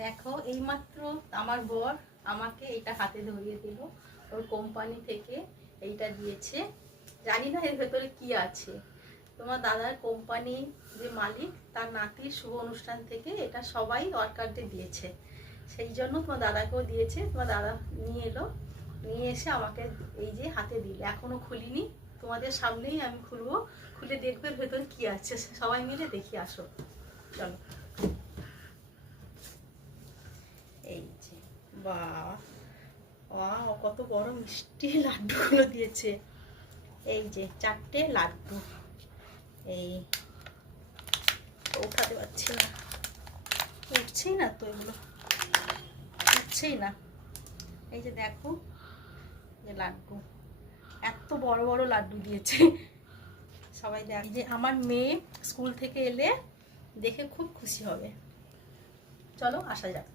দেখো এইমাত্র আমার বর আমাকে এটা হাতে ধরিয়ে দিল, ওর কোম্পানি থেকে এইটা দিয়েছে। জানি না এর ভেতরে কি আছে। তোমার দাদার কোম্পানি যে মালিক তার নাতির শুভ অনুষ্ঠান থেকে এটা সবাই ওয়ার্কারদের দিয়েছে, সেই জন্য তোমার দাদাকেও দিয়েছে। তোমার দাদা নিয়ে এলো, নিয়ে এসে আমাকে এই যে হাতে দিল। এখনো খুলিনি, তোমাদের সামনেই আমি খুলবো, খুলে দেখবে এর ভেতরে কি আছে। সবাই মিলে দেখি, আসো চলো। এই যে বাহ, কত বড় মিষ্টি লাড্ডুগুলো দিয়েছে। এই যে 4টে লাড্ডু। এই উঠাতে পারছি না, উঠছেই না তো, এগুলো উঠছেই না। এই যে দেখো, যে লাড্ডু, এত বড় বড় লাড্ডু দিয়েছে। সবাই দেখ, যে আমার মেয়ে স্কুল থেকে এলে দেখে খুব খুশি হবে। চলো আসা যাক।